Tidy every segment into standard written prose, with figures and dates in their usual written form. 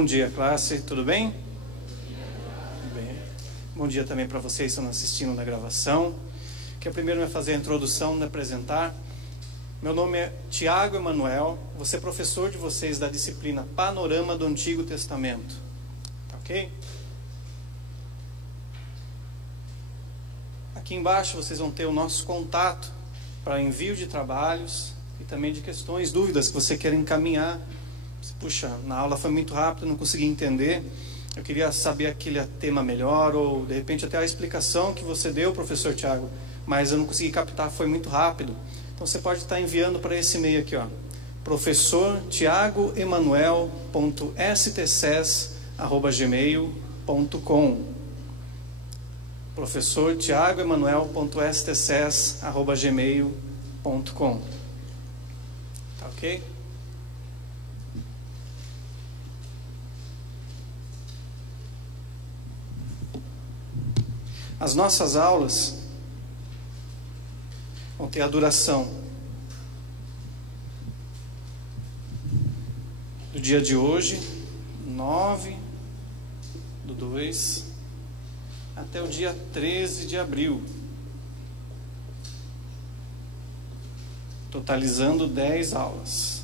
Bom dia, classe. Tudo bem? Bem. Bom dia também para vocês que estão assistindo na gravação. Que primeiro vai fazer a introdução, me apresentar. Meu nome é Tiago Emanuel. Vou ser professor de vocês da disciplina Panorama do Antigo Testamento. Tá ok? Aqui embaixo vocês vão ter o nosso contato para envio de trabalhos e também de questões, dúvidas que você quer encaminhar. Puxa, na aula foi muito rápido, não consegui entender. Eu queria saber aquele tema melhor, ou de repente até a explicação que você deu, professor Tiago, mas eu não consegui captar, foi muito rápido. Então você pode estar enviando para esse e-mail aqui, ó, professor.tiagoemanuel.stcs@gmail.com. professor.tiagoemanuel.stcs@gmail.com. Tá ok? As nossas aulas vão ter a duração do dia de hoje, 9/2, até o dia 13 de abril, totalizando 10 aulas.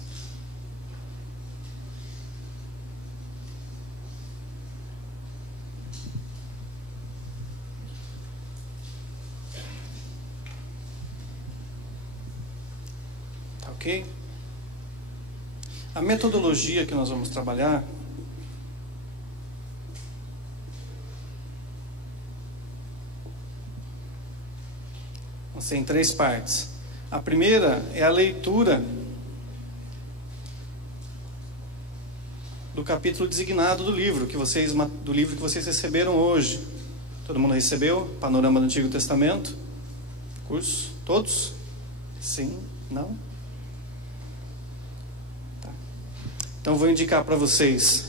Ok? A metodologia que nós vamos trabalhar vão ser em 3 partes. A primeira é a leitura do capítulo designado do livro que vocês receberam hoje. Todo mundo recebeu? Panorama do Antigo Testamento? Curso? Todos? Sim? Não? Então, vou indicar para vocês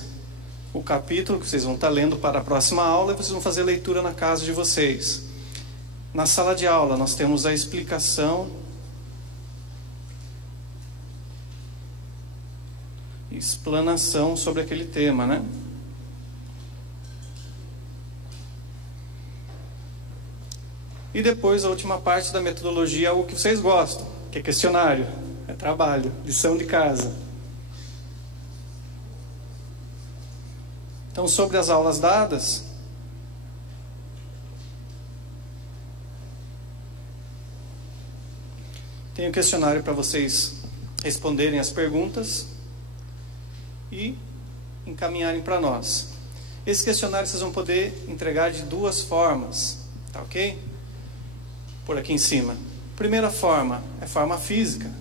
o capítulo que vocês vão estar lendo para a próxima aula e vocês vão fazer leitura na casa de vocês. Na sala de aula, nós temos a explicação e explanação sobre aquele tema, né? E depois, a última parte da metodologia é o que vocês gostam, que é questionário, é trabalho, lição de casa. Então, sobre as aulas dadas, tem um questionário para vocês responderem as perguntas e encaminharem para nós. Esse questionário vocês vão poder entregar de 2 formas, tá ok? Por aqui em cima. Primeira forma é forma física.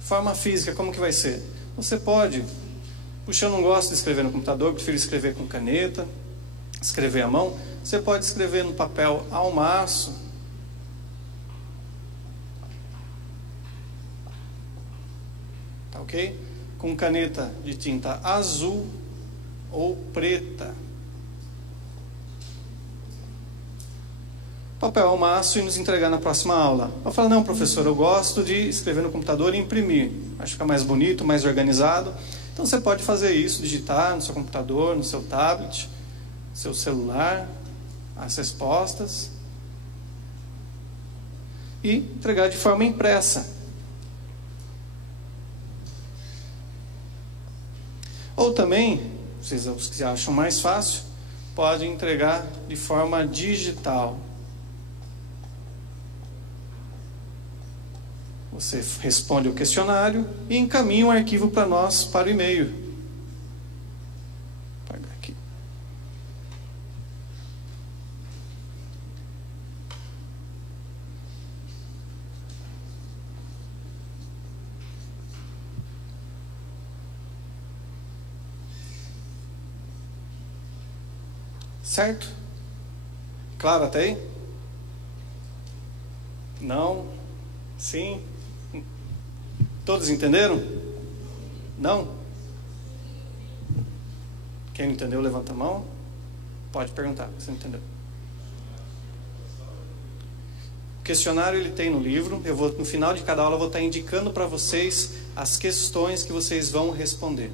Forma física, como que vai ser? Você pode, puxa, eu não gosto de escrever no computador, prefiro escrever com caneta, escrever à mão. Você pode escrever no papel ao maço. Tá ok? Com caneta de tinta azul ou preta. Papel ao maço e nos entregar na próxima aula. Eu falo, não, professor, eu gosto de escrever no computador e imprimir. Acho que fica mais bonito, mais organizado. Então você pode fazer isso, digitar no seu computador, no seu tablet, no seu celular, as respostas. E entregar de forma impressa. Ou também, vocês que acham mais fácil, podem entregar de forma digital. Você responde o questionário e encaminha um arquivo para nós, para o e-mail. Vou apagar aqui. Certo? Claro até aí? Não? Sim? Todos entenderam? Não? Quem não entendeu, levanta a mão. Pode perguntar, você não entendeu. O questionário ele tem no livro. No final de cada aula, eu vou estar indicando para vocês as questões que vocês vão responder.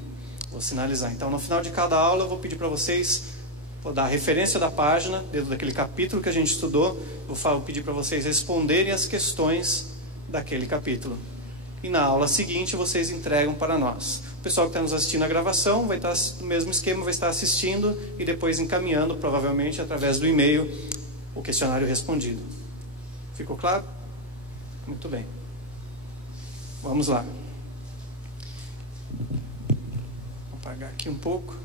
Vou sinalizar. Então, no final de cada aula, eu vou pedir para vocês, vou dar a referência da página, dentro daquele capítulo que a gente estudou, vou pedir para vocês responderem as questões daquele capítulo. E na aula seguinte, vocês entregam para nós. O pessoal que está nos assistindo a gravação vai estar no mesmo esquema, vai estar assistindo e depois encaminhando, provavelmente, através do e-mail, o questionário respondido. Ficou claro? Muito bem. Vamos lá. Vou apagar aqui um pouco.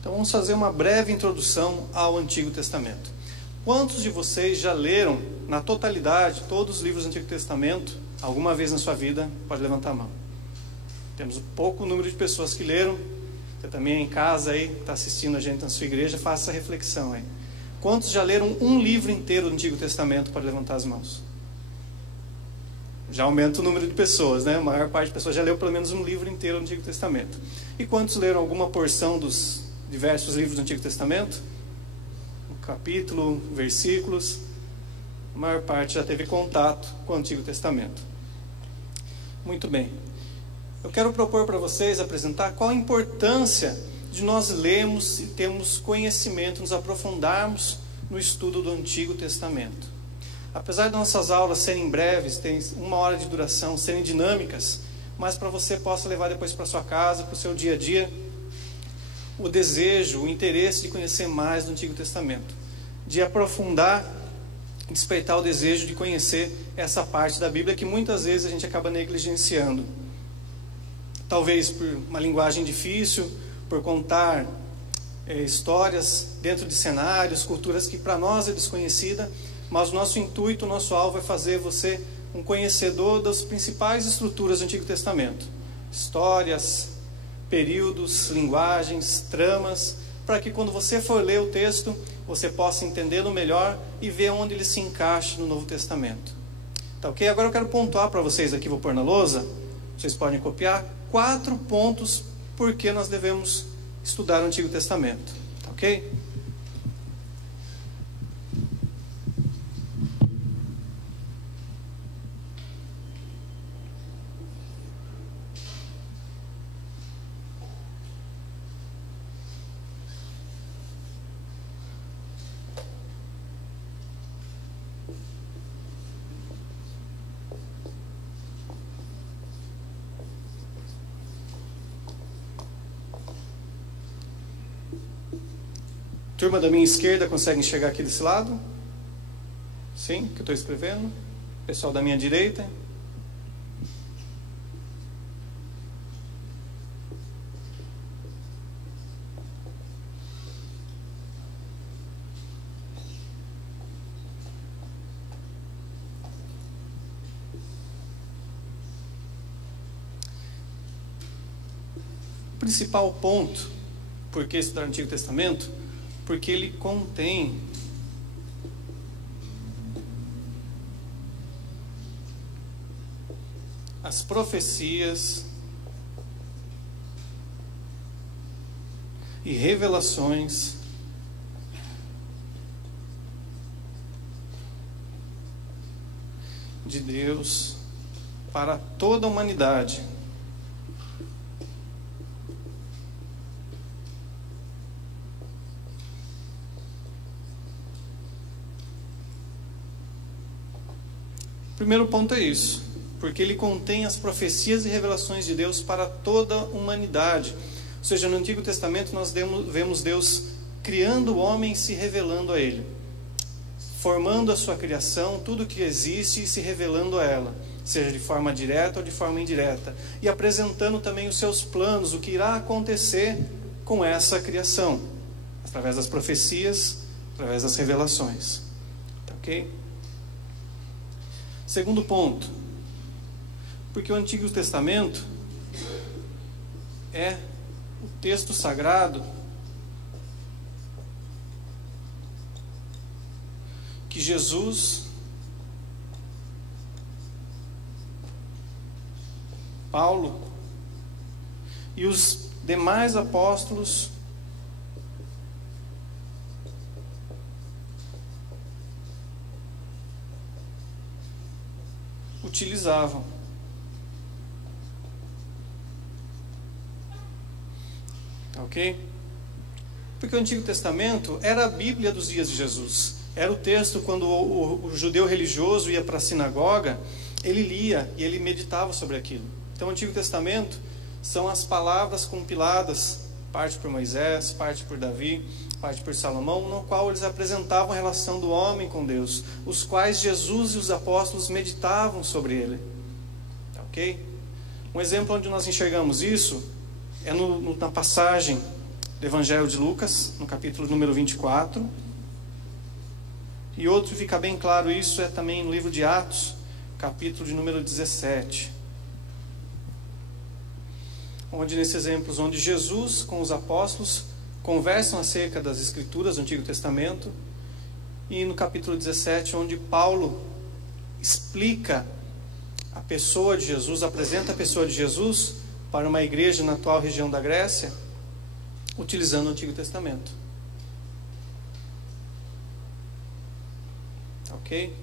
Então vamos fazer uma breve introdução ao Antigo Testamento. Quantos de vocês já leram, na totalidade, todos os livros do Antigo Testamento, alguma vez na sua vida? Pode levantar a mão. Temos um pouco número de pessoas que leram. Você também em casa aí, está assistindo a gente na sua igreja, faça essa reflexão aí. Quantos já leram um livro inteiro do Antigo Testamento? Pode levantar as mãos. Já aumenta o número de pessoas, né? A maior parte das pessoas já leu pelo menos um livro inteiro do Antigo Testamento. E quantos leram alguma porção dos diversos livros do Antigo Testamento? Um capítulo, versículos. A maior parte já teve contato com o Antigo Testamento. Muito bem. Eu quero propor para vocês apresentar qual a importância de nós lermos e termos conhecimento, nos aprofundarmos no estudo do Antigo Testamento. Apesar de nossas aulas serem breves, tem 1 hora de duração, serem dinâmicas, mas para você possa levar depois para sua casa, para o seu dia a dia, o desejo, o interesse de conhecer mais do Antigo Testamento, de aprofundar, despertar o desejo de conhecer essa parte da Bíblia que muitas vezes a gente acaba negligenciando. Talvez por uma linguagem difícil, por contar histórias dentro de cenários, culturas que para nós é desconhecida, mas o nosso intuito, o nosso alvo é fazer você um conhecedor das principais estruturas do Antigo Testamento. Histórias, períodos, linguagens, tramas, para que quando você for ler o texto, você possa entendê-lo melhor e ver onde ele se encaixa no Novo Testamento. Tá ok? Agora eu quero pontuar para vocês aqui, vou pôr na lousa, vocês podem copiar, 4 pontos por que nós devemos estudar o Antigo Testamento. Tá ok? Turma da minha esquerda consegue enxergar aqui desse lado? Sim, que eu estou escrevendo. Pessoal da minha direita. O principal ponto, por que estudar o Antigo Testamento? Porque ele contém as profecias e revelações de Deus para toda a humanidade. Primeiro ponto é isso, porque ele contém as profecias e revelações de Deus para toda a humanidade. Ou seja, no Antigo Testamento nós vemos Deus criando o homem e se revelando a ele, formando a sua criação, tudo que existe e se revelando a ela, seja de forma direta ou de forma indireta, e apresentando também os seus planos, o que irá acontecer com essa criação, através das profecias, através das revelações. Tá ok? Segundo ponto, porque o Antigo Testamento é o texto sagrado que Jesus, Paulo e os demais apóstolos utilizavam. Ok? Porque o Antigo Testamento era a Bíblia dos dias de Jesus. Era o texto quando o judeu religioso ia para a sinagoga, ele lia e ele meditava sobre aquilo. Então o Antigo Testamento são as palavras compiladas, parte por Moisés, parte por Davi, parte por Salomão, no qual eles apresentavam a relação do homem com Deus, os quais Jesus e os apóstolos meditavam sobre ele. Ok? Um exemplo onde nós enxergamos isso é na passagem do Evangelho de Lucas, no capítulo número 24. E outro fica bem claro isso é também no livro de Atos, capítulo de número 17. Onde nesses exemplos, onde Jesus com os apóstolos conversam acerca das Escrituras do Antigo Testamento, e no capítulo 17, onde Paulo explica a pessoa de Jesus, apresenta a pessoa de Jesus para uma igreja na atual região da Grécia, utilizando o Antigo Testamento. Ok?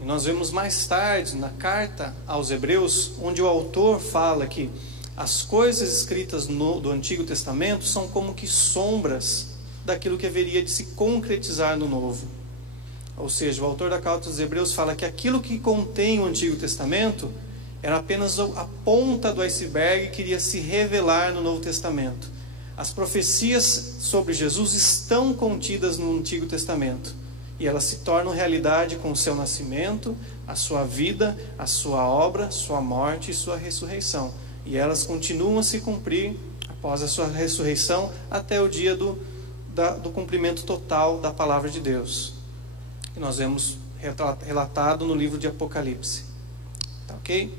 E nós vemos mais tarde, na carta aos Hebreus, onde o autor fala que as coisas escritas do Antigo Testamento são como que sombras daquilo que haveria de se concretizar no Novo. Ou seja, o autor da carta aos Hebreus fala que aquilo que contém o Antigo Testamento era apenas a ponta do iceberg que iria se revelar no Novo Testamento. As profecias sobre Jesus estão contidas no Antigo Testamento. E elas se tornam realidade com o seu nascimento, a sua vida, a sua obra, sua morte e sua ressurreição. E elas continuam a se cumprir após a sua ressurreição até o dia do cumprimento total da palavra de Deus. E nós vemos relatado no livro de Apocalipse. Tá ok?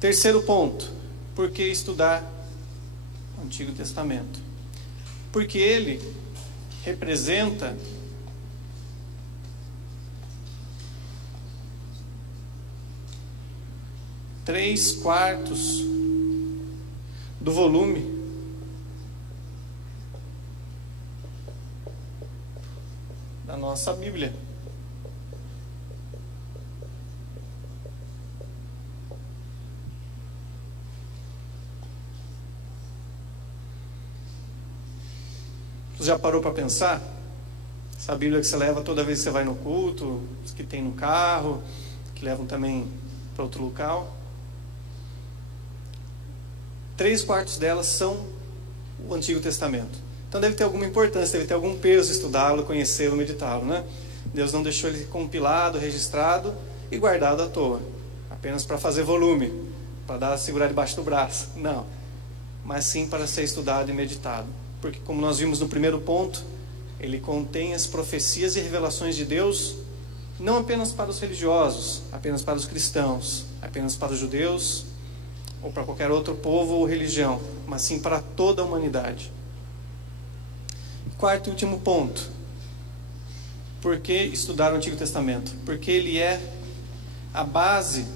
Terceiro ponto. Por que estudar o Antigo Testamento? Porque ele representa 3/4 do volume da nossa Bíblia. Você já parou para pensar? Essa Bíblia que você leva toda vez que você vai no culto, os que tem no carro, que levam também para outro local. 3/4 delas são o Antigo Testamento. Então deve ter alguma importância, deve ter algum peso estudá-lo, conhecê-lo, meditá-lo, né? Deus não deixou ele compilado, registrado e guardado à toa, apenas para fazer volume, para segurar debaixo do braço. Não, mas sim para ser estudado e meditado. Porque, como nós vimos no primeiro ponto, ele contém as profecias e revelações de Deus, não apenas para os religiosos, apenas para os cristãos, apenas para os judeus, ou para qualquer outro povo ou religião, mas sim para toda a humanidade. Quarto e último ponto. Por que estudar o Antigo Testamento? Porque ele é a base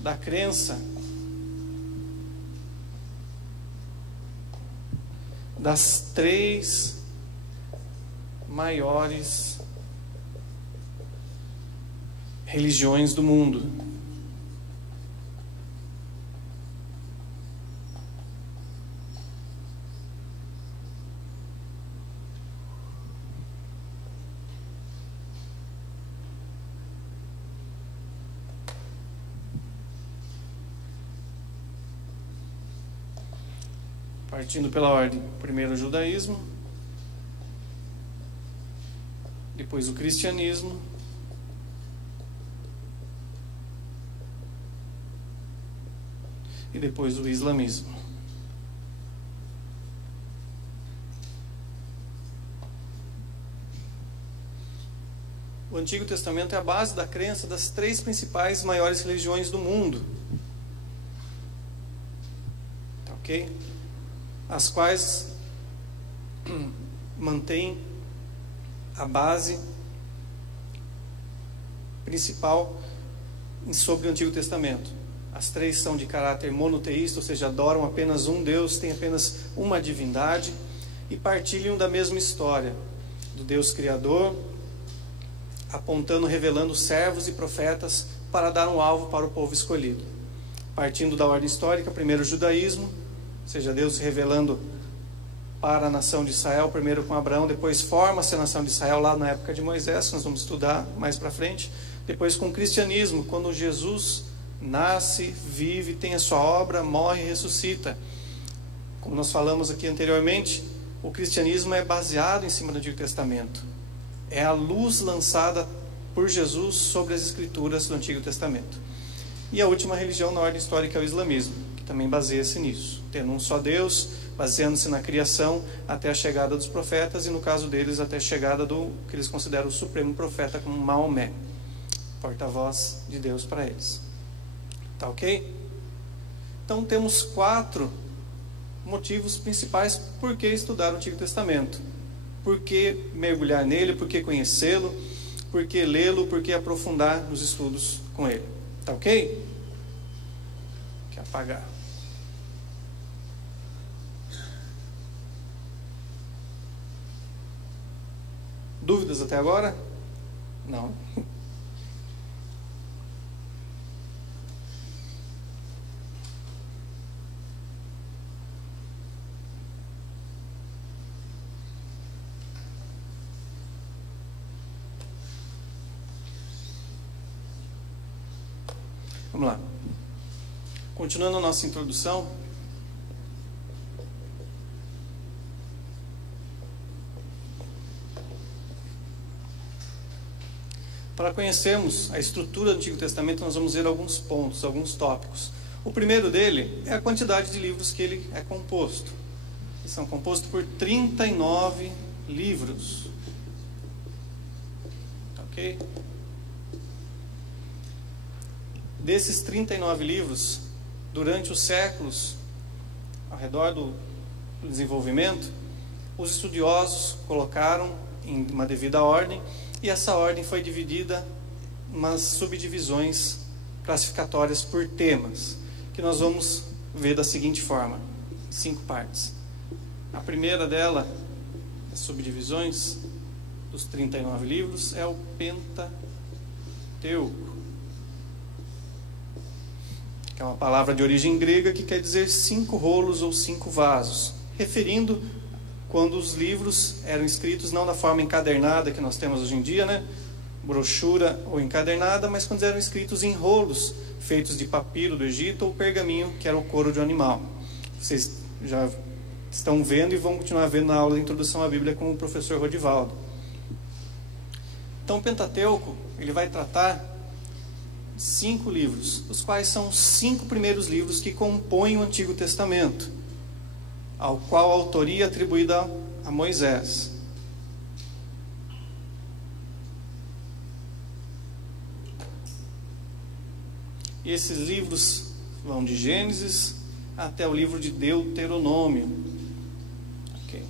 da crença das 3 maiores religiões do mundo. Partindo pela ordem, primeiro o judaísmo, depois o cristianismo, e depois o islamismo. o Antigo Testamento é a base da crença das 3 principais maiores religiões do mundo. Tá ok? As quais mantêm a base principal sobre o Antigo Testamento. As 3 são de caráter monoteísta, ou seja, adoram apenas um Deus, têm apenas uma divindade e partilham da mesma história do Deus Criador, apontando, revelando servos e profetas para dar um alvo para o povo escolhido. Partindo da ordem histórica, primeiro o judaísmo, ou seja, Deus se revelando para a nação de Israel, primeiro com Abraão, depois forma-se a nação de Israel lá na época de Moisés, que nós vamos estudar mais para frente. Depois com o cristianismo, quando Jesus nasce, vive, tem a sua obra, morre e ressuscita. Como nós falamos aqui anteriormente, o cristianismo é baseado em cima do Antigo Testamento. É a luz lançada por Jesus sobre as escrituras do Antigo Testamento. E a última religião na ordem histórica é o islamismo, que também baseia-se nisso, tendo um só Deus, baseando-se na criação até a chegada dos profetas, e no caso deles até a chegada do que eles consideram o supremo profeta, como Maomé, porta-voz de Deus para eles. Tá ok? Então temos 4 motivos principais por que estudar o Antigo Testamento. Por que mergulhar nele, por que conhecê-lo, por que lê-lo, por que aprofundar nos estudos com ele. Tá ok? Quer apagar? Dúvidas até agora? Não. Vamos lá. Continuando a nossa introdução. Para conhecermos a estrutura do Antigo Testamento, nós vamos ver alguns pontos, alguns tópicos. O primeiro dele é a quantidade de livros que ele é composto. Eles são compostos por 39 livros. Ok? Desses 39 livros, durante os séculos, ao redor do desenvolvimento, os estudiosos colocaram em uma devida ordem, e essa ordem foi dividida em umas subdivisões classificatórias por temas, que nós vamos ver da seguinte forma, em 5 partes. A primeira dela, as subdivisões dos 39 livros, é o Pentateuco, que é uma palavra de origem grega que quer dizer 5 rolos ou 5 vasos, referindo quando os livros eram escritos não da forma encadernada que nós temos hoje em dia, né? Brochura ou encadernada, mas quando eram escritos em rolos feitos de papiro do Egito ou pergaminho, que era o couro de um animal. Vocês já estão vendo e vão continuar vendo na aula de introdução à Bíblia com o professor Rodivaldo. Então o Pentateuco, ele vai tratar 5 livros, os quais são os 5 primeiros livros que compõem o Antigo Testamento, ao qual a autoria é atribuída a Moisés. E esses livros vão de Gênesis até o livro de Deuteronômio. Okay.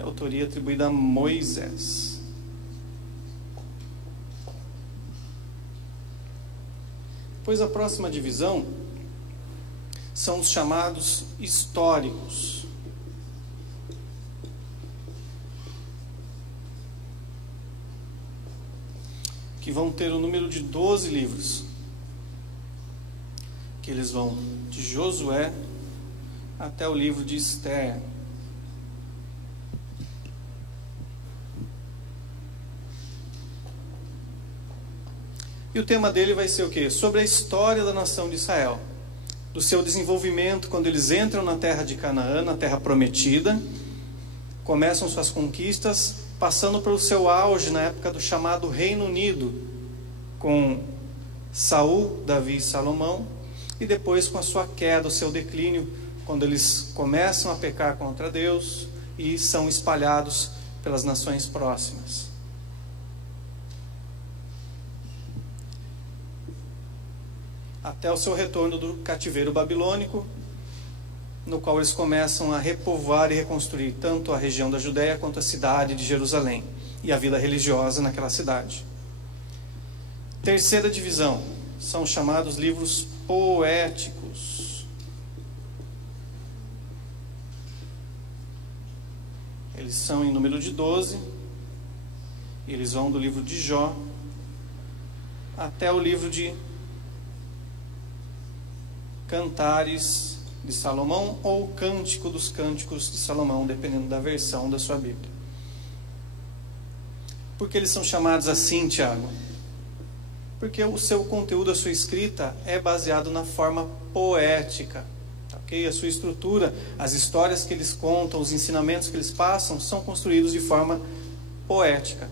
A autoria é atribuída a Moisés. Pois a próxima divisão são os chamados históricos. Que vão ter o número de 12 livros. Que eles vão de Josué até o livro de Esther. E o tema dele vai ser o quê? Sobre a história da nação de Israel. Do seu desenvolvimento quando eles entram na terra de Canaã, na terra prometida. Começam suas conquistas, passando pelo seu auge na época do chamado Reino Unido, com Saul, Davi e Salomão. E depois com a sua queda, o seu declínio, quando eles começam a pecar contra Deus e são espalhados pelas nações próximas. até o seu retorno do cativeiro babilônico, no qual eles começam a repovoar e reconstruir tanto a região da Judéia quanto a cidade de Jerusalém e a vida religiosa naquela cidade. Terceira divisão são chamados livros poéticos. Eles são em número de 12. Eles vão do livro de Jó até o livro de Cantares de Salomão ou Cântico dos Cânticos de Salomão, dependendo da versão da sua Bíblia. Por que eles são chamados assim, Tiago? Porque o seu conteúdo, a sua escrita é baseado na forma poética, ok? A sua estrutura, as histórias que eles contam, os ensinamentos que eles passam são construídos de forma poética,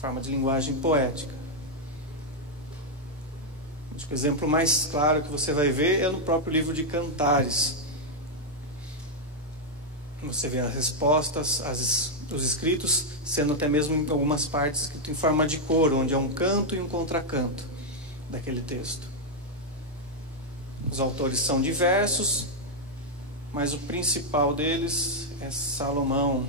forma de linguagem poética. Acho que o exemplo mais claro que você vai ver é no próprio livro de Cantares. Você vê as respostas, os escritos, sendo até mesmo em algumas partes escrito em forma de coro, onde é um canto e um contracanto daquele texto. Os autores são diversos, mas o principal deles é Salomão.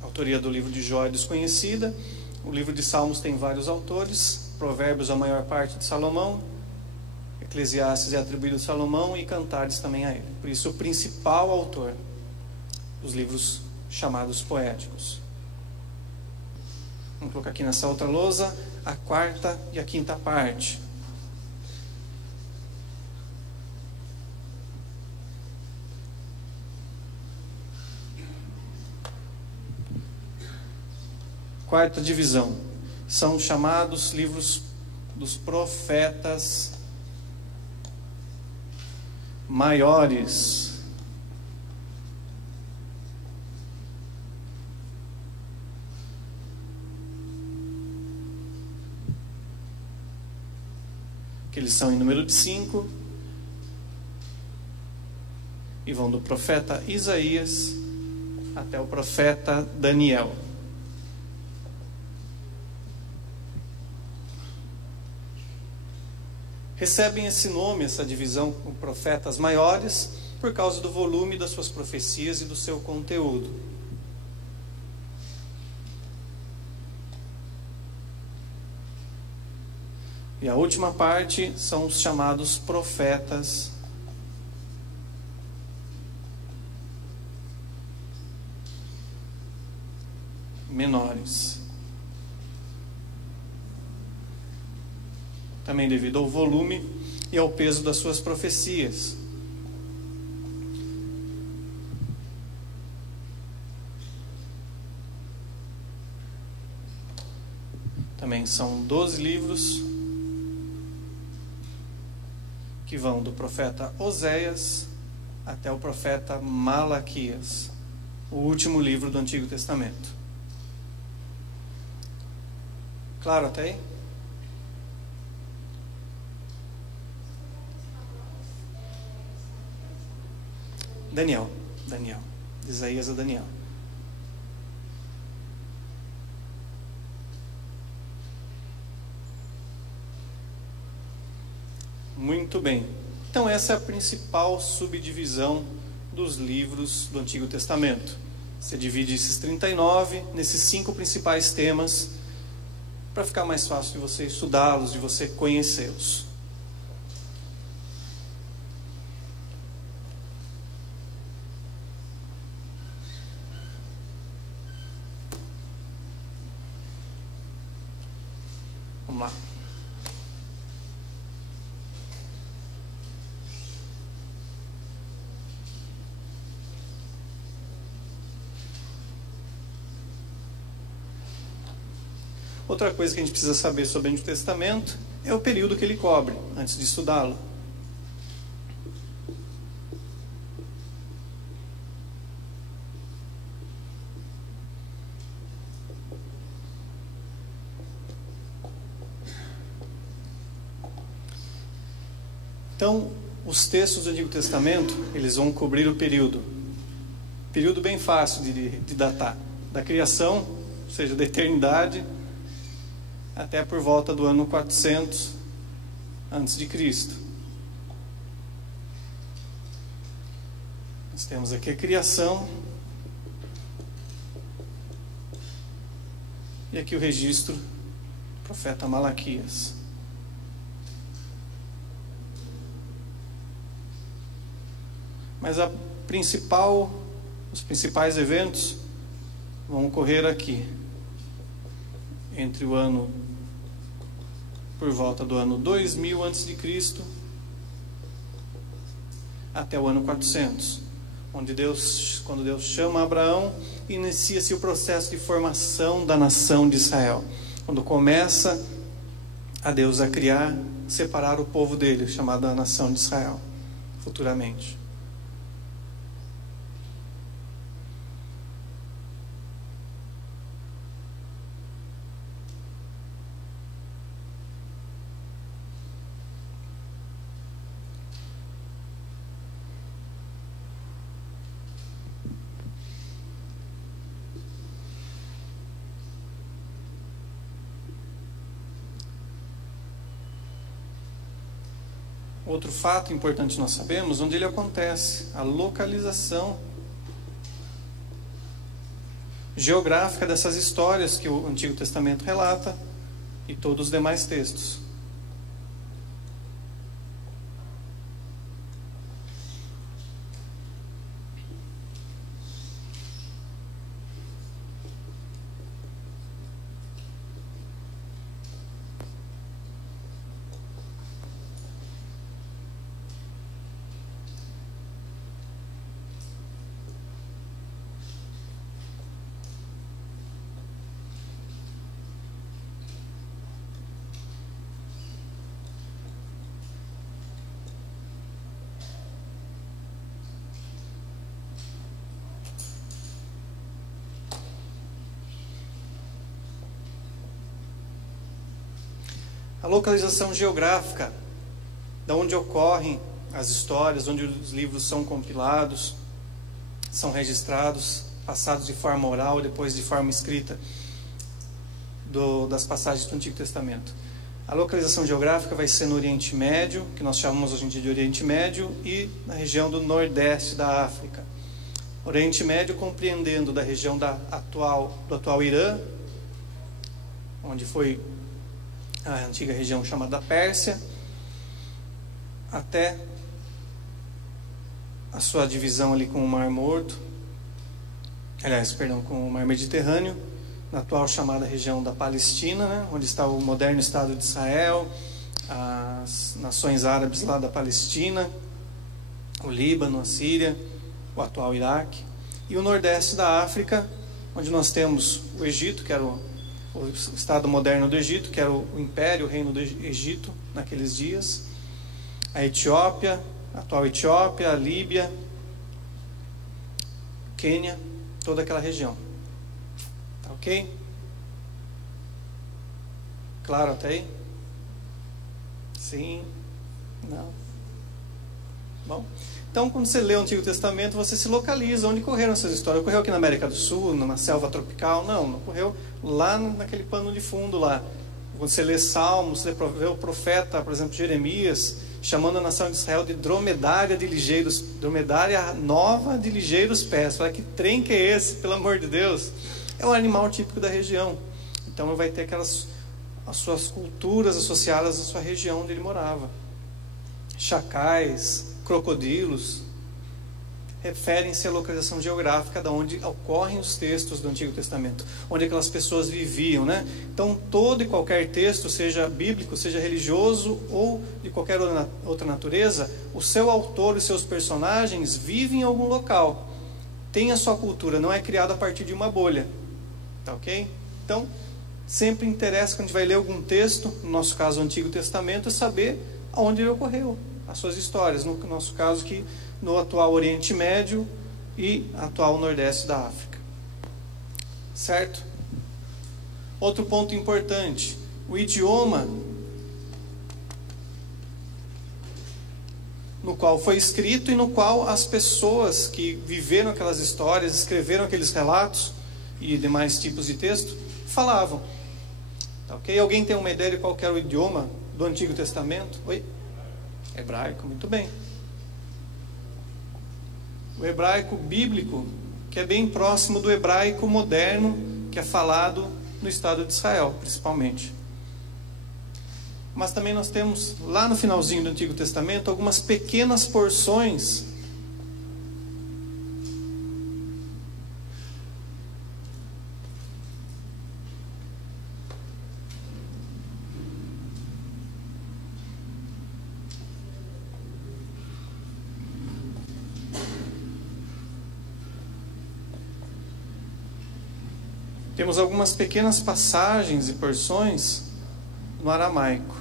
A autoria do livro de Jó é desconhecida. O livro de Salmos tem vários autores. Provérbios, a maior parte de Salomão. Eclesiastes é atribuído a Salomão e Cantares também a ele. Por isso, o principal autor dos livros chamados poéticos. Vamos colocar aqui nessa outra lousa a quarta e a quinta parte. Quarta divisão são chamados livros dos profetas maiores. Que eles são em número de 5 e vão do profeta Isaías até o profeta Daniel. Recebem esse nome, essa divisão com profetas maiores, por causa do volume das suas profecias e do seu conteúdo. E a última parte são os chamados profetas menores. Também devido ao volume e ao peso das suas profecias. Também são 12 livros que vão do profeta Oséias até o profeta Malaquias, o último livro do Antigo Testamento. Claro até aí? Daniel. De Isaías a Daniel. Muito bem. Então essa é a principal subdivisão dos livros do Antigo Testamento. Você divide esses 39 nesses 5 principais temas para ficar mais fácil de você estudá-los, de você conhecê-los. Vamos lá. Outra coisa que a gente precisa saber sobre o Antigo Testamento é o período que ele cobre, antes de estudá-lo. Então, os textos do Antigo Testamento, eles vão cobrir o período bem fácil de datar, da criação, ou seja, da eternidade, até por volta do ano 400 antes de Cristo. Nós temos aqui a criação e aqui o registro do profeta Malaquias. Mas os principais eventos vão ocorrer aqui, entre o ano, por volta do ano 2000 a.C. até o ano 400, quando Deus chama Abraão, inicia-se o processo de formação da nação de Israel, quando começa a Deus a criar, separar o povo dele, chamado a nação de Israel, futuramente. Outro fato importante nós sabemos, onde ele acontece, a localização geográfica dessas histórias que o Antigo Testamento relata e todos os demais textos. A localização geográfica, da onde ocorrem as histórias, onde os livros são compilados, são registrados, passados de forma oral, depois de forma escrita, das passagens do Antigo Testamento. A localização geográfica vai ser no Oriente Médio, que nós chamamos hoje em dia de Oriente Médio, e na região do Nordeste da África. Oriente Médio compreendendo da região do atual Irã, onde foi a antiga região chamada Pérsia, até a sua divisão ali com o Mar Morto, com o Mar Mediterrâneo, na atual chamada região da Palestina, né, onde está o moderno Estado de Israel, as nações árabes lá da Palestina, o Líbano, a Síria, o atual Iraque, e o Nordeste da África, onde nós temos o Egito, que era o Estado moderno do Egito, que era o Império, o Reino do Egito naqueles dias, a Etiópia, a atual Etiópia, a Líbia, Quênia, toda aquela região. Tá ok? Claro até aí? Sim? Não? Bom, então quando você lê o Antigo Testamento, você se localiza onde correram essas histórias. Ocorreu aqui na América do Sul, na selva tropical? Não ocorreu lá naquele pano de fundo lá. Quando você lê Salmos, você vê o profeta, por exemplo, Jeremias, chamando a nação de Israel de dromedária nova de ligeiros pés. Fala, que trem que é esse, pelo amor de Deus? É o animal típico da região. Então vai ter as suas culturas associadas à sua região onde ele morava. Chacais, crocodilos, referem-se à localização geográfica de onde ocorrem os textos do Antigo Testamento, onde aquelas pessoas viviam, né? Então, todo e qualquer texto, seja bíblico, seja religioso ou de qualquer outra natureza, o seu autor e seus personagens vivem em algum local, tem a sua cultura, não é criada a partir de uma bolha, tá ok? Então, sempre interessa quando a gente vai ler algum texto, no nosso caso o Antigo Testamento, saber aonde ele ocorreu, as suas histórias, no nosso caso aqui, no atual Oriente Médio e atual Nordeste da África. Certo? Outro ponto importante, o idioma no qual foi escrito e no qual as pessoas que viveram aquelas histórias, escreveram aqueles relatos e demais tipos de texto, falavam. Tá, ok? Alguém tem uma ideia de qual que era o idioma do Antigo Testamento? Oi? Hebraico, muito bem. O hebraico bíblico, que é bem próximo do hebraico moderno, que é falado no Estado de Israel, principalmente. Mas também nós temos, lá no finalzinho do Antigo Testamento, algumas pequenas porções temos algumas pequenas passagens e porções no aramaico.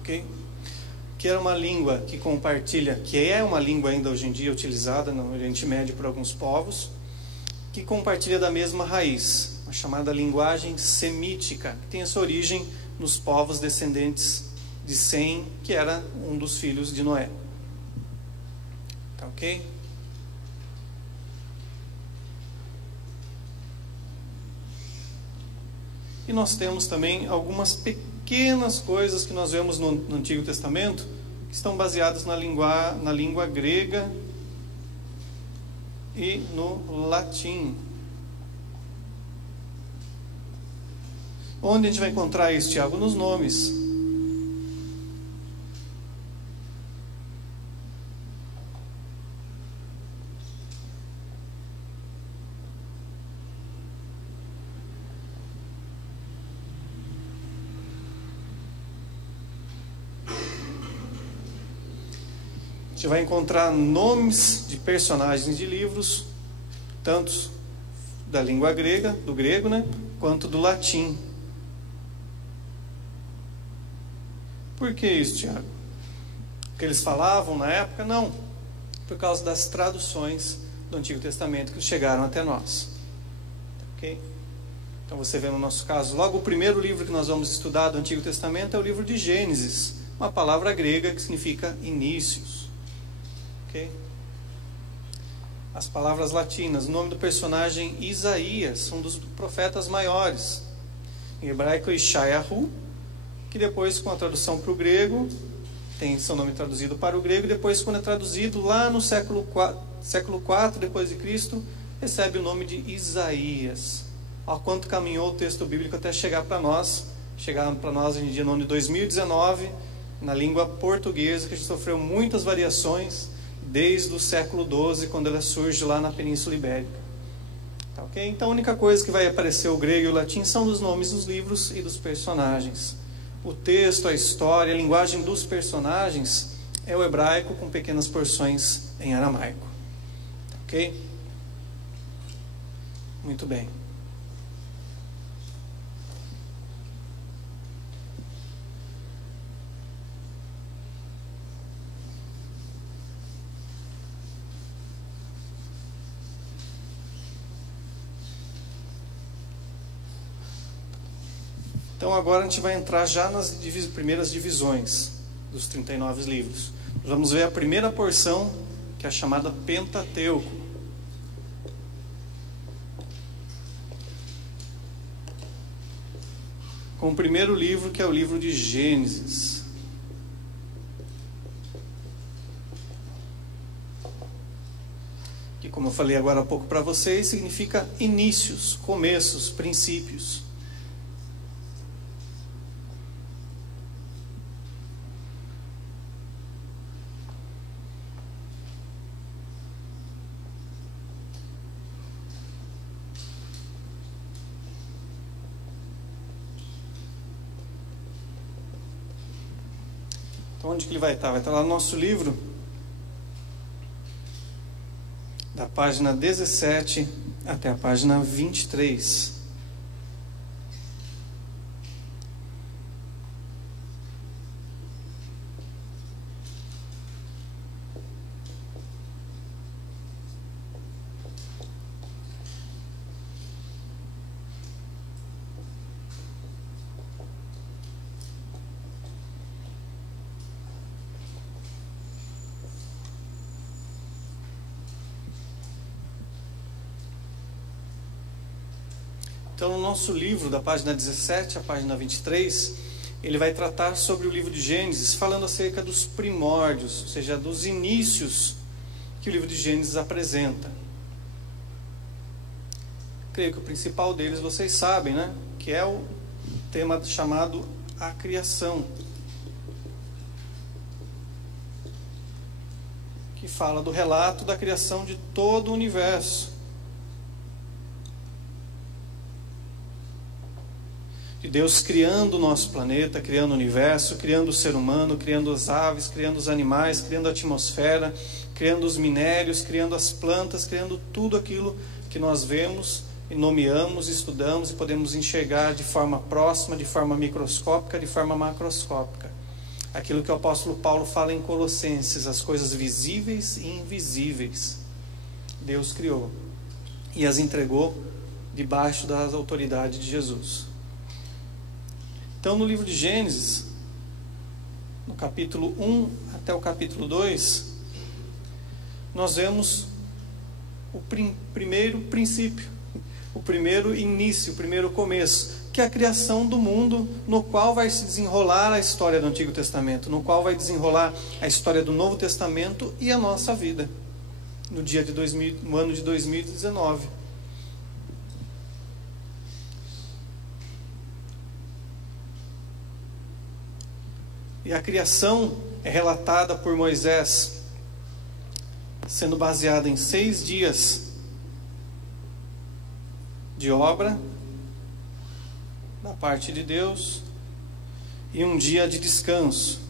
Ok? Que era uma língua que compartilha, que é uma língua ainda hoje em dia utilizada no Oriente Médio por alguns povos, que compartilha da mesma raiz, a chamada linguagem semítica, que tem a sua origem nos povos descendentes de Sem, que era um dos filhos de Noé. Tá ok? E nós temos também algumas pequenas coisas que nós vemos no Antigo Testamento, que estão baseadas na língua grega e no latim. Onde a gente vai encontrar isso, Tiago? Nos nomes. A gente vai encontrar nomes de personagens de livros, tanto da língua grega, do grego, né, quanto do latim. Por que isso, Tiago? Porque eles falavam na época? Não. Por causa das traduções do Antigo Testamento que chegaram até nós. Ok? Então você vê no nosso caso, logo o primeiro livro que nós vamos estudar do Antigo Testamento é o livro de Gênesis, uma palavra grega que significa inícios. Ok? As palavras latinas, o nome do personagem Isaías, um dos profetas maiores. Em hebraico, Ishayahu, que depois, com a tradução para o grego, tem seu nome traduzido para o grego, e depois, quando é traduzido lá no século IV depois de Cristo, recebe o nome de Isaías. Ao quanto caminhou o texto bíblico até chegar para nós hoje em dia no ano de 2019, na língua portuguesa, que a gente sofreu muitas variações desde o século XII, quando ela surge lá na Península Ibérica. Tá, ok? Então a única coisa que vai aparecer o grego e o latim são os nomes dos livros e dos personagens. O texto, a história, a linguagem dos personagens é o hebraico com pequenas porções em aramaico. Tá, ok? Muito bem. Então agora a gente vai entrar já nas primeiras divisões dos 39 livros. Nós vamos ver a primeira porção, que é a chamada Pentateuco. Com o primeiro livro, que é o livro de Gênesis. Que, como eu falei agora há pouco para vocês, significa inícios, começos, princípios. Onde que ele vai estar? Vai estar lá no nosso livro, da página 17 até a página 23. Então, no nosso livro, da página 17 à página 23, ele vai tratar sobre o livro de Gênesis, falando acerca dos primórdios, ou seja, dos inícios que o livro de Gênesis apresenta. Creio que o principal deles vocês sabem, né? Que é o tema chamado a criação, que fala do relato da criação de todo o universo. De Deus criando o nosso planeta, criando o universo, criando o ser humano, criando as aves, criando os animais, criando a atmosfera, criando os minérios, criando as plantas, criando tudo aquilo que nós vemos e nomeamos, estudamos e podemos enxergar de forma próxima, de forma microscópica, de forma macroscópica. Aquilo que o apóstolo Paulo fala em Colossenses, as coisas visíveis e invisíveis, Deus criou e as entregou debaixo da autoridade de Jesus. Então, no livro de Gênesis, no capítulo 1 até o capítulo 2, nós vemos o primeiro princípio, o primeiro início, o primeiro começo, que é a criação do mundo, no qual vai se desenrolar a história do Antigo Testamento, no qual vai desenrolar a história do Novo Testamento e a nossa vida, no ano de 2019. E a criação é relatada por Moisés, sendo baseada em 6 dias de obra da parte de Deus e um dia de descanso.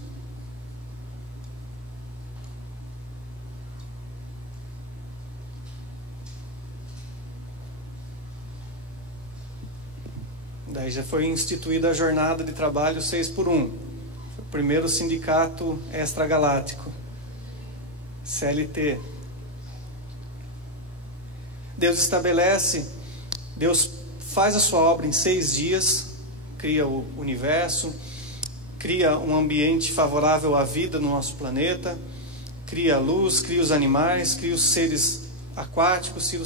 Daí já foi instituída a jornada de trabalho 6x1. O primeiro sindicato extragaláctico, CLT. Deus faz a sua obra em 6 dias, cria o universo, cria um ambiente favorável à vida no nosso planeta, cria a luz, cria os animais, cria os seres aquáticos, cria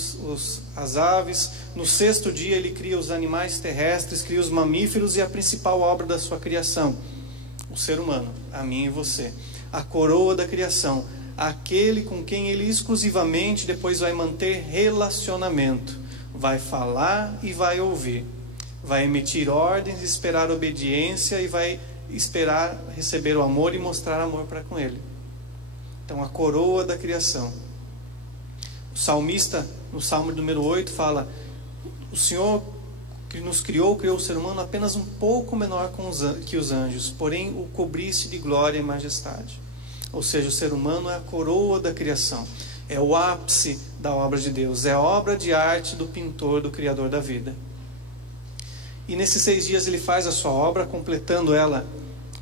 as aves. No 6º dia ele cria os animais terrestres, cria os mamíferos e a principal obra da sua criação, o ser humano, a mim e você, a coroa da criação, aquele com quem ele exclusivamente depois vai manter relacionamento, vai falar e vai ouvir, vai emitir ordens, esperar obediência e vai esperar receber o amor e mostrar amor para com ele. Então, a coroa da criação. O salmista, no Salmo número 8, fala: o Senhor que nos criou o ser humano apenas um pouco menor que os anjos, porém o cobriste de glória e majestade. Ou seja, o ser humano é a coroa da criação, é o ápice da obra de Deus, é a obra de arte do pintor, do Criador da vida. E nesses 6 dias ele faz a sua obra, completando ela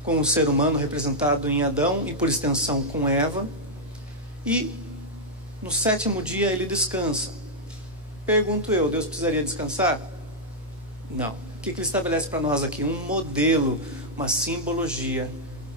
com o ser humano representado em Adão e por extensão com Eva. E no 7º dia ele descansa. Pergunto eu, Deus precisaria descansar? Não. O que ele estabelece para nós aqui? Um modelo, uma simbologia,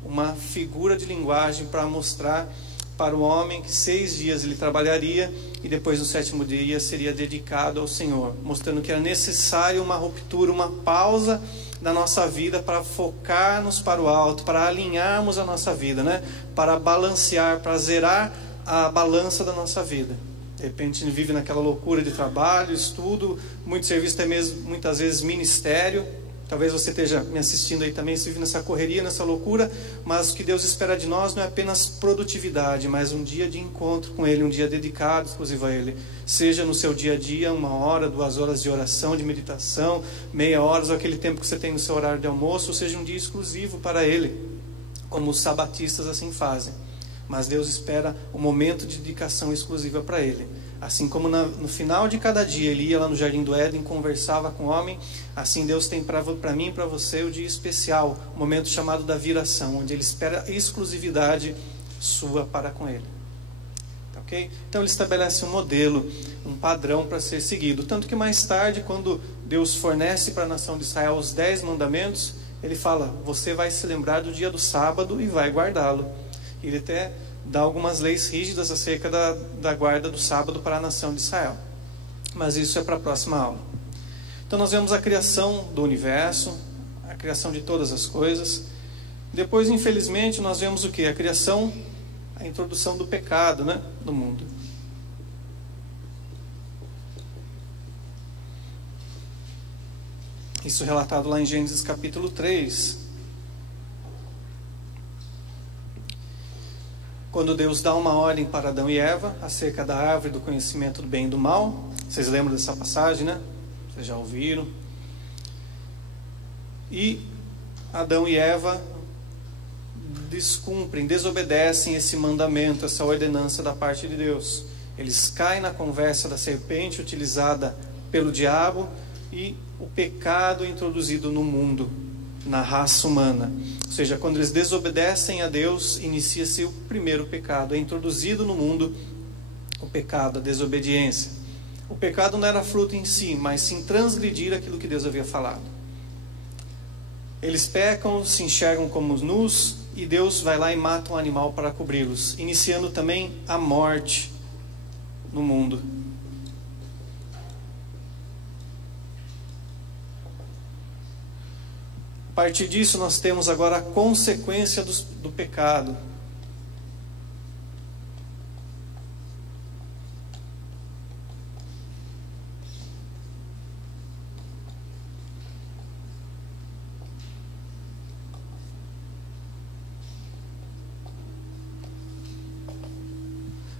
uma figura de linguagem para mostrar para o homem que 6 dias ele trabalharia e depois no 7º dia seria dedicado ao Senhor, mostrando que era necessário uma ruptura, uma pausa da nossa vida para focarmos para o alto, para alinharmos a nossa vida, né? Para balancear, para zerar a balança da nossa vida. De repente a gente vive naquela loucura de trabalho, estudo, muito serviço, até mesmo muitas vezes ministério. Talvez você esteja me assistindo aí também, se vive nessa correria, nessa loucura, mas o que Deus espera de nós não é apenas produtividade, mas um dia de encontro com Ele, um dia dedicado exclusivo a Ele. Seja no seu dia a dia, 1 hora, 2 horas de oração, de meditação, meia hora, ou aquele tempo que você tem no seu horário de almoço, ou seja um dia exclusivo para Ele, como os sabatistas assim fazem. Mas Deus espera um momento de dedicação exclusiva para Ele. Assim como no final de cada dia Ele ia lá no Jardim do Éden, conversava com o homem, assim Deus tem para mim e para você o dia especial, o momento chamado da viração, onde Ele espera exclusividade sua para com Ele. Tá, ok? Então Ele estabelece um modelo, um padrão para ser seguido. Tanto que mais tarde, quando Deus fornece para a nação de Israel os 10 mandamentos, Ele fala: você vai se lembrar do dia do sábado e vai guardá-lo. Ele até dá algumas leis rígidas acerca da guarda do sábado para a nação de Israel. Mas isso é para a próxima aula. Então nós vemos a criação do universo, a criação de todas as coisas. Depois, infelizmente, nós vemos o que? A criação, a introdução do pecado, né, no mundo. Isso relatado lá em Gênesis capítulo 3. Quando Deus dá uma ordem para Adão e Eva acerca da árvore do conhecimento do bem e do mal. Vocês lembram dessa passagem, né? Vocês já ouviram. E Adão e Eva descumprem, desobedecem esse mandamento, essa ordenança da parte de Deus. Eles caem na conversa da serpente utilizada pelo diabo e o pecado introduzido no mundo, na raça humana. Ou seja, quando eles desobedecem a Deus, inicia-se o primeiro pecado. É introduzido no mundo o pecado, a desobediência. O pecado não era fruto em si, mas sim transgredir aquilo que Deus havia falado. Eles pecam, se enxergam como nus, e Deus vai lá e mata um animal para cobri-los, iniciando também a morte no mundo. A partir disso, nós temos agora a consequência do pecado.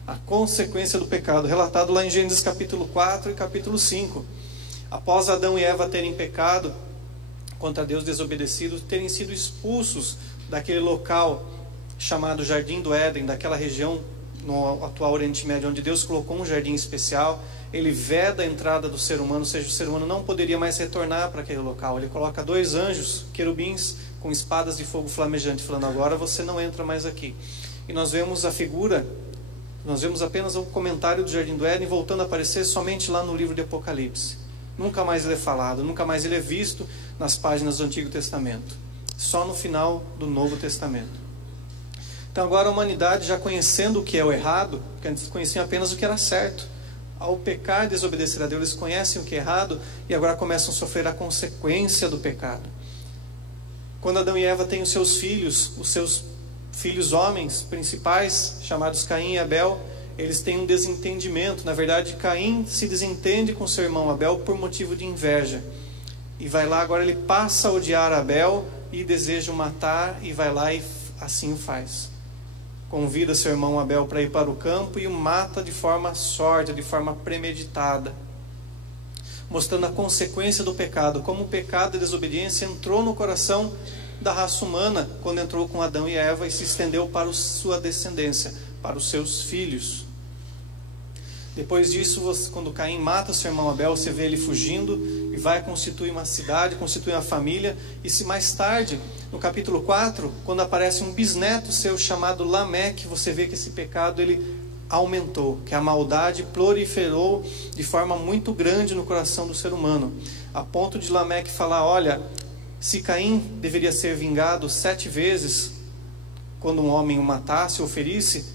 A consequência do pecado, relatado lá em Gênesis capítulo 4 e capítulo 5. Após Adão e Eva terem pecado contra Deus, desobedecidos, terem sido expulsos daquele local chamado Jardim do Éden, daquela região no atual Oriente Médio, onde Deus colocou um jardim especial. Ele veda a entrada do ser humano, ou seja, o ser humano não poderia mais retornar para aquele local. Ele coloca 2 anjos, querubins, com espadas de fogo flamejante, falando: agora você não entra mais aqui. E nós vemos a figura, nós vemos apenas o comentário do Jardim do Éden voltando a aparecer somente lá no livro de Apocalipse. Nunca mais ele é falado, nunca mais ele é visto nas páginas do Antigo Testamento. Só no final do Novo Testamento. Então agora a humanidade, já conhecendo o que é o errado, porque antes conheciam apenas o que era certo. Ao pecar e desobedecer a Deus, eles conhecem o que é errado e agora começam a sofrer a consequência do pecado. Quando Adão e Eva têm os seus filhos homens principais, chamados Caim e Abel, eles têm um desentendimento. Na verdade, Caim se desentende com seu irmão Abel por motivo de inveja. E vai lá, agora ele passa a odiar Abel e deseja o matar, e vai lá e assim o faz. Convida seu irmão Abel para ir para o campo e o mata de forma sórdida, de forma premeditada. Mostrando a consequência do pecado, como o pecado e desobediência entrou no coração da raça humana quando entrou com Adão e Eva e se estendeu para sua descendência, para os seus filhos. Depois disso, quando Caim mata seu irmão Abel, você vê ele fugindo e vai constituir uma cidade, constituir uma família. E se mais tarde, no capítulo 4, quando aparece um bisneto seu chamado Lameque, você vê que esse pecado ele aumentou, que a maldade proliferou de forma muito grande no coração do ser humano, a ponto de Lameque falar: olha, se Caim deveria ser vingado 7 vezes quando um homem o matasse ou ferisse,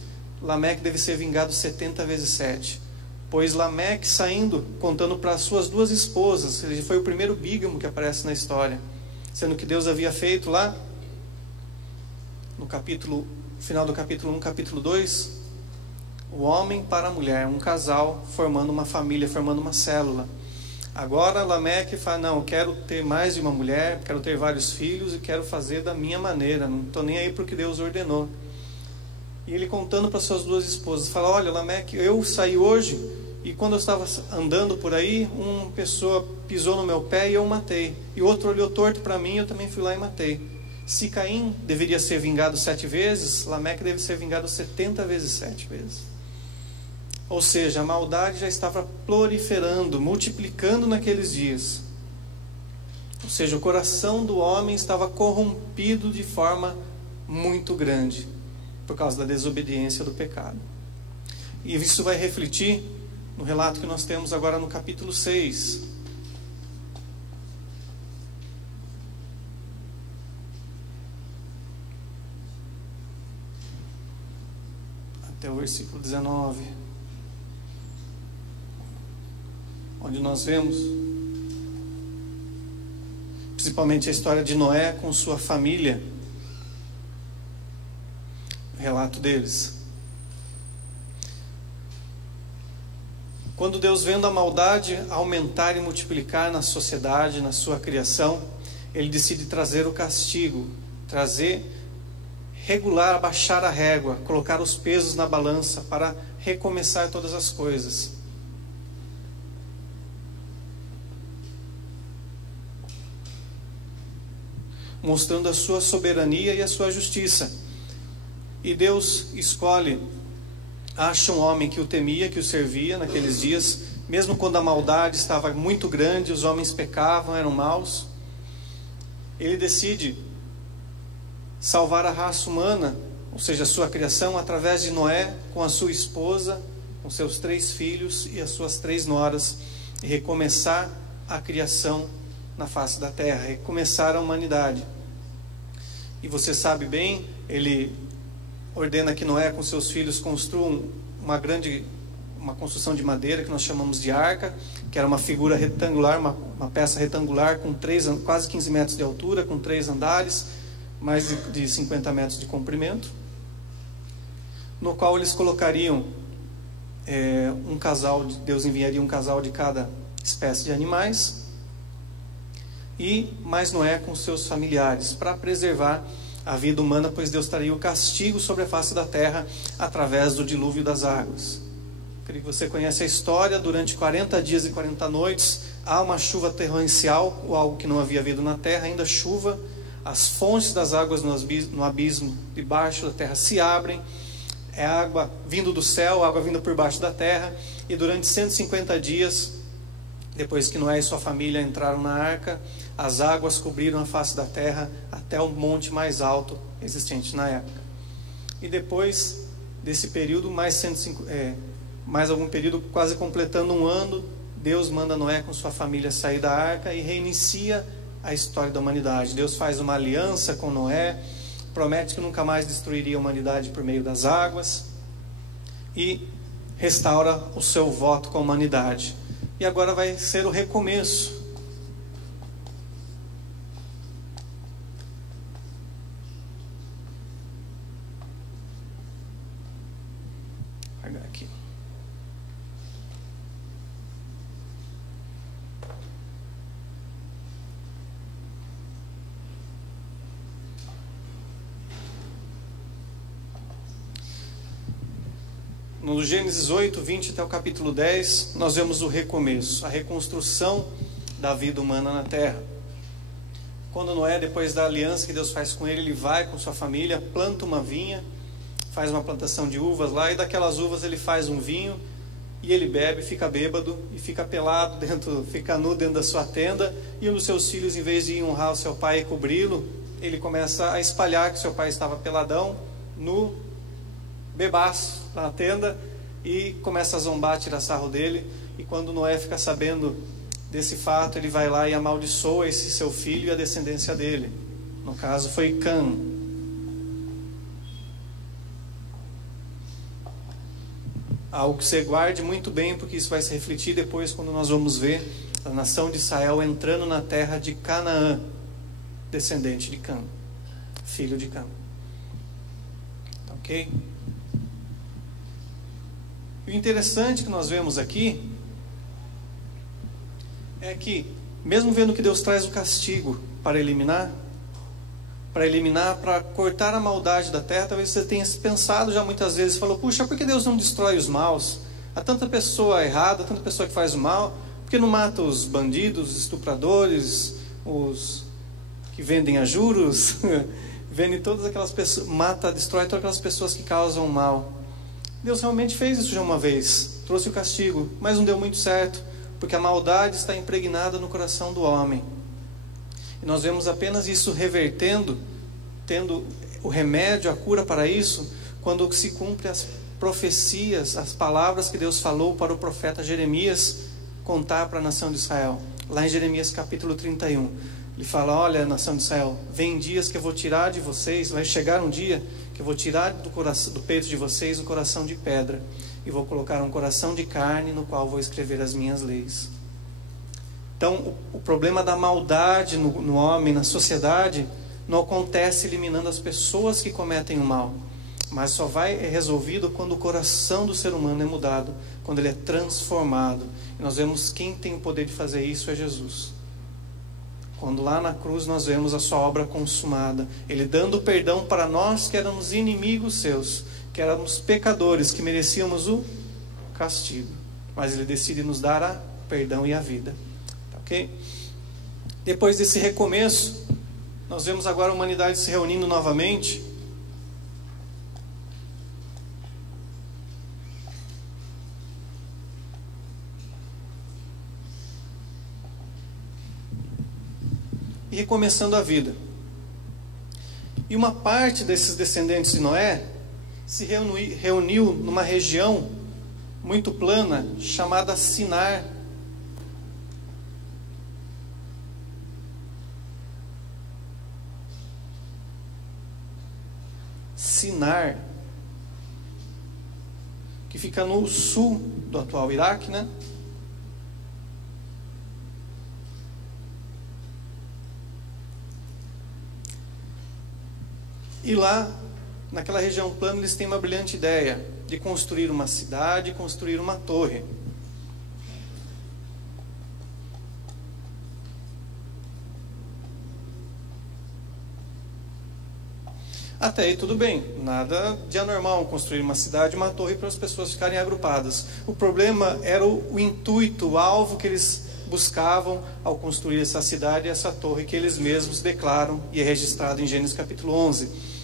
Lameque deve ser vingado 70 vezes 7. Pois Lameque, saindo, contando para as suas 2 esposas, ele foi o primeiro bígamo que aparece na história, sendo que Deus havia feito lá no final do capítulo 1, capítulo 2, o homem para a mulher, um casal formando uma família, formando uma célula. Agora Lameque fala: não, eu quero ter mais de uma mulher, quero ter vários filhos e quero fazer da minha maneira, não estou nem aí para o que Deus ordenou. E ele contando para suas 2 esposas, fala: olha, Lameque, eu saí hoje e quando eu estava andando por aí, uma pessoa pisou no meu pé e eu o matei. E o outro olhou torto para mim e eu também fui lá e matei. Se Caim deveria ser vingado 7 vezes, Lameque deve ser vingado 70 vezes 7 vezes. Ou seja, a maldade já estava proliferando, multiplicando naqueles dias. Ou seja, o coração do homem estava corrompido de forma muito grande, por causa da desobediência do pecado. E isso vai refletir no relato que nós temos agora no capítulo 6. Até o versículo 19. Onde nós vemos principalmente a história de Noé com sua família, o relato deles. Quando Deus, vendo a maldade aumentar e multiplicar na sociedade, na sua criação, Ele decide trazer o castigo, regular, abaixar a régua, colocar os pesos na balança para recomeçar todas as coisas. Mostrando a sua soberania e a sua justiça. E Deus escolhe, acha um homem que o temia, que o servia naqueles dias, mesmo quando a maldade estava muito grande, os homens pecavam, eram maus. Ele decide salvar a raça humana, ou seja, a sua criação, através de Noé, com a sua esposa, com seus 3 filhos e as suas 3 noras, e recomeçar a criação na face da terra, recomeçar a humanidade. E você sabe bem, ele ordena que Noé com seus filhos construam uma construção de madeira que nós chamamos de arca, que era uma figura retangular, uma peça retangular com quase 15 metros de altura, com 3 andares, mais de 50 metros de comprimento, no qual eles colocariam um casal, Deus enviaria um casal de cada espécie de animais, e mais Noé com seus familiares, para preservar a vida humana, pois Deus traria o castigo sobre a face da terra através do dilúvio das águas. Creio que você conhece a história. Durante 40 dias e 40 noites há uma chuva torrencial, ou algo que não havia havido na terra, ainda chuva. As fontes das águas no abismo debaixo da terra se abrem, é água vindo do céu, água vindo por baixo da terra, e durante 150 dias, depois que Noé e sua família entraram na arca, as águas cobriram a face da terra até o monte mais alto existente na época. E depois desse período, mais algum período, quase completando um ano, Deus manda Noé com sua família sair da arca e reinicia a história da humanidade. Deus faz uma aliança com Noé, promete que nunca mais destruiria a humanidade por meio das águas e restaura o seu voto com a humanidade. E agora vai ser o recomeço. Vou pegar aqui. No Gênesis 8, 20 até o capítulo 10, nós vemos o recomeço, a reconstrução da vida humana na terra. Quando Noé, depois da aliança que Deus faz com ele, ele vai com sua família, planta uma vinha, faz uma plantação de uvas lá, e daquelas uvas ele faz um vinho, e ele bebe, fica bêbado, e fica pelado, fica nu dentro da sua tenda, e um dos seus filhos, em vez de honrar o seu pai e cobri-lo, ele começa a espalhar que seu pai estava peladão, nu, bebaço na tenda, e começa a zombar, tirar sarro dele. E quando Noé fica sabendo desse fato, ele vai lá e amaldiçoa esse seu filho e a descendência dele. No caso foi Cã. Algo que você guarde muito bem, porque isso vai se refletir depois quando nós vamos ver a nação de Israel entrando na terra de Canaã, descendente de Cã, filho de Cã. Ok? E o interessante que nós vemos aqui é que, mesmo vendo que Deus traz o castigo para eliminar, para cortar a maldade da terra, talvez você tenha pensado já muitas vezes, falou, puxa, por que Deus não destrói os maus? Há tanta pessoa errada, tanta pessoa que faz o mal, por que não mata os bandidos, os estupradores, os que vendem a juros, vende todas aquelas pessoas, destrói todas aquelas pessoas que causam mal? Deus realmente fez isso já uma vez, trouxe o castigo, mas não deu muito certo, porque a maldade está impregnada no coração do homem. E nós vemos apenas isso revertendo, tendo o remédio, a cura para isso, quando se cumpre as profecias, as palavras que Deus falou para o profeta Jeremias contar para a nação de Israel. Lá em Jeremias capítulo 31, ele fala, olha, nação de Israel, vem dias que eu vou tirar de vocês, vai chegar um dia que eu vou tirar do peito de vocês o coração de pedra, e vou colocar um coração de carne no qual vou escrever as minhas leis. Então, o problema da maldade no homem, na sociedade, não acontece eliminando as pessoas que cometem o mal, mas só vai resolvido quando o coração do ser humano é mudado, quando ele é transformado. E nós vemos quem tem o poder de fazer isso é Jesus. Quando lá na cruz nós vemos a sua obra consumada, Ele dando perdão para nós que éramos inimigos seus, que éramos pecadores, que merecíamos o castigo, mas Ele decide nos dar a perdão e a vida. Tá, ok? Depois desse recomeço, nós vemos agora a humanidade se reunindo novamente. E recomeçando a vida. E uma parte desses descendentes de Noé se reuniu numa região muito plana chamada Sinar. Sinar, que fica no sul do atual Iraque, né? E lá, naquela região plana, eles têm uma brilhante ideia de construir uma cidade, construir uma torre. Até aí tudo bem, nada de anormal construir uma cidade, uma torre para as pessoas ficarem agrupadas. O problema era o intuito, o alvo que eles buscavam ao construir essa cidade e essa torre que eles mesmos declaram, e é registrado em Gênesis capítulo 11.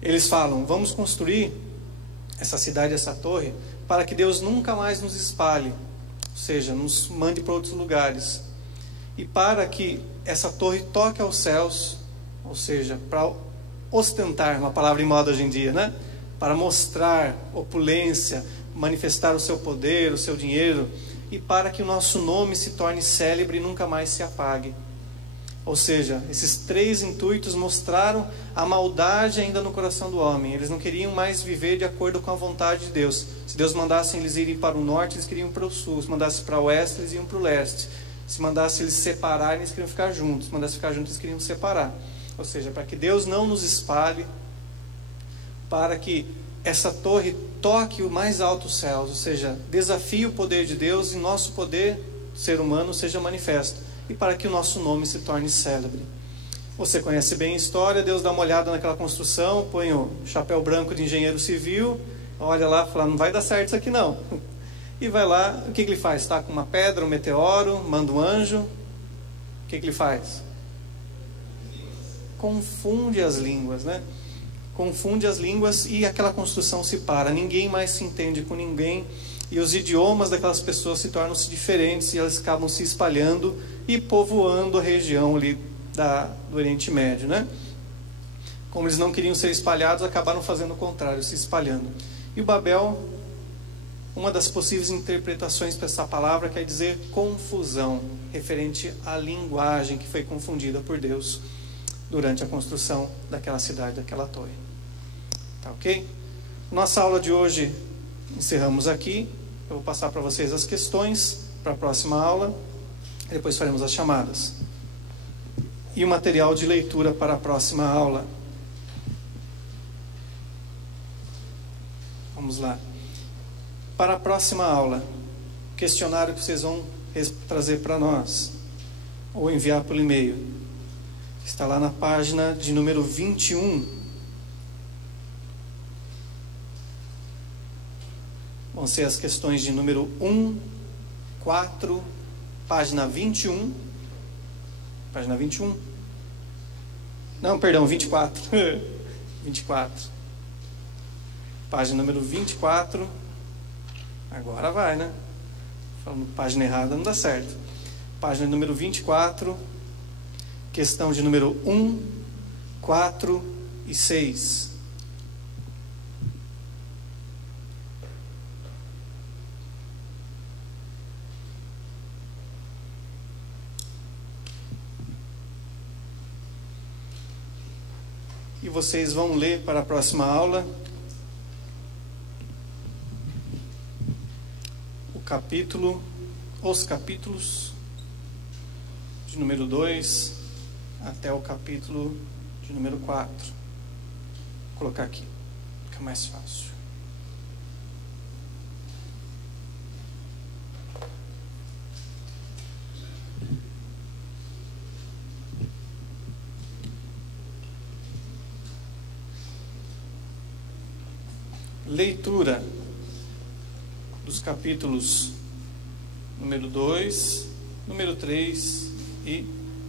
Eles falam, vamos construir essa cidade, essa torre, para que Deus nunca mais nos espalhe, ou seja, nos mande para outros lugares. E para que essa torre toque aos céus, ou seja, para ostentar, uma palavra em moda hoje em dia, né? Para mostrar opulência, manifestar o seu poder, o seu dinheiro, e para que o nosso nome se torne célebre e nunca mais se apague. Ou seja, esses três intuitos mostraram a maldade ainda no coração do homem. Eles não queriam mais viver de acordo com a vontade de Deus. Se Deus mandasse eles irem para o norte, eles queriam ir para o sul. Se mandasse para o oeste, eles iam para o leste. Se mandasse eles se separarem, eles queriam ficar juntos. Se mandasse ficar juntos, eles queriam se separar. Ou seja, para que Deus não nos espalhe, para que essa torre toque o mais alto dos céus, ou seja, desafie o poder de Deus e nosso poder, ser humano, seja manifesto. E para que o nosso nome se torne célebre. Você conhece bem a história, Deus dá uma olhada naquela construção, põe o chapéu branco de engenheiro civil, olha lá e fala, não vai dar certo isso aqui não. E vai lá, o que ele faz? Está com uma pedra, um meteoro, manda um anjo, o que ele faz? Confunde as línguas, né? Confunde as línguas e aquela construção se para, ninguém mais se entende com ninguém, e os idiomas daquelas pessoas se tornam-se diferentes, e elas acabam se espalhando e povoando a região ali do Oriente Médio, né? Como eles não queriam ser espalhados, acabaram fazendo o contrário, se espalhando. E o Babel, uma das possíveis interpretações para essa palavra quer dizer confusão, referente à linguagem que foi confundida por Deus durante a construção daquela cidade, daquela torre. Tá ok? Nossa aula de hoje encerramos aqui. Eu vou passar para vocês as questões para a próxima aula. E depois faremos as chamadas. E o material de leitura para a próxima aula. Vamos lá. Para a próxima aula, questionário que vocês vão trazer para nós, ou enviar pelo e-mail. Está lá na página de número 21. Vão ser as questões de número 1, 4, página 21. Página 21. Não, perdão, 24. 24. Página número 24. Agora vai, né? Falando página errada não dá certo. Página número 24. Questão de número 1, 4 e 6. E vocês vão ler para a próxima aula os capítulos de número 2 até o capítulo de número 4. Vou colocar aqui, fica mais fácil. Leitura dos capítulos número 2, número 3 e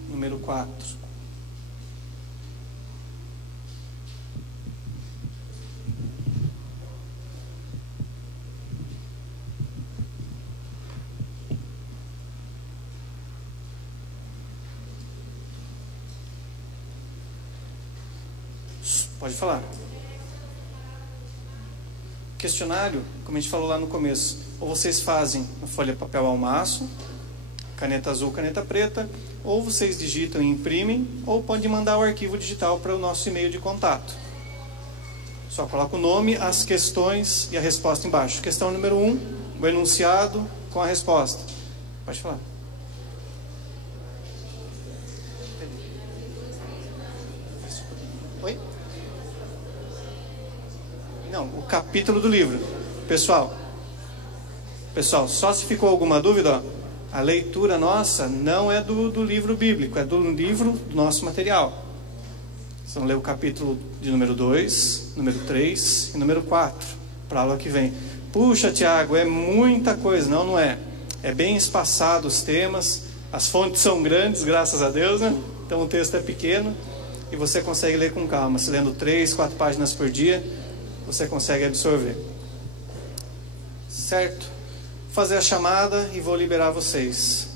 número 4. Pode falar. Questionário, como a gente falou lá no começo, ou vocês fazem na folha papel ao maço, caneta azul, caneta preta, ou vocês digitam e imprimem, ou pode mandar o arquivo digital para o nosso e-mail de contato. Só coloca o nome, as questões e a resposta embaixo. Questão número 1, o enunciado com a resposta. Pode falar. Oi? Não, o capítulo do livro. Pessoal, só se ficou alguma dúvida, ó, a leitura nossa não é do livro bíblico, é do livro do nosso material. Vocês vão ler o capítulo de número 2, número 3 e número 4, para a aula que vem. Puxa, Tiago, é muita coisa. Não, não é. É bem espaçado os temas, as fontes são grandes, graças a Deus, né? Então o texto é pequeno e você consegue ler com calma. Se lendo 3, 4 páginas por dia, você consegue absorver. Certo? Vou fazer a chamada e vou liberar vocês.